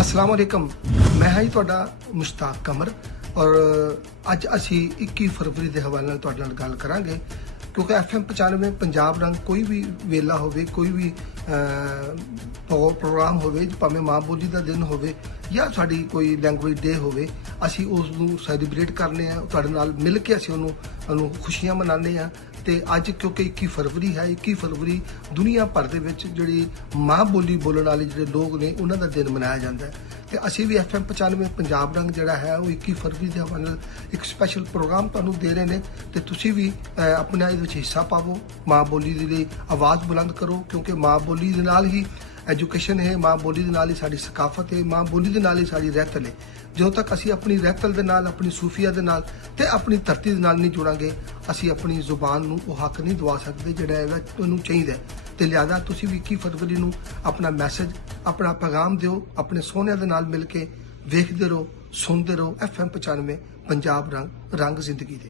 अस्सलाम वालेकुम, मैं हाँ जी तुहाडा मुश्ताक कमर और अज असी 21 फरवरी के हवाले नाल तुहाडे नाल गल करांगे क्योंकि FM 95 पंजाब रंग कोई भी वेला होवे, कोई भी प्रोग्राम होवे, भावें माँ बोली का दिन होवे या साडी कोई लैंगुएज डे होवे, असी उसनूं सैलीब्रेट करने आ, तुहाडे नाल मिल के असी उहनूं खुशियां मनाने आ। ते अज क्योंकि 21 फरवरी है, 21 फरवरी दुनिया भर दे विच जिहड़ी माँ बोली बोलण वाले जिहड़े लोग ने उन्हां दा दिन मनाया जांदा है। ते असी भी FM 95 पंजाब रंग जिहड़ा है वो 21 फरवरी दे हवाले नाल एक स्पैशल प्रोग्राम तुहानूं दे रहे ने ते तुसीं भी अपना इहदे विच हिस्सा पावो, माँ बोली दे लई आवाज़ बुलंद करो क्योंकि माँ बोली दे नाल ही एजुकेशन है, माँ बोली दे नाल ही साडी सकाफत है, माँ बोली दे नाल ही साडी रहतल है। जो तक असी अपनी रहतल दे नाल, अपनी सूफिया दे नाल ते अपनी धरती दे नाल नहीं जुड़ांगे, असी अपनी जुबान नूं वो हक नहीं दवा सकते जिहड़ा उहनूं चाहीदा है। ते लिहाजा तुसीं भी 21 फरवरी नूं अपना मैसेज, अपना पैगाम दिओ, अपने सोहणिਆਂ दे नाल मिल के वेखदे रहो, सुनदे रहो FM 95 पंजाब रंग जिंदगी दे।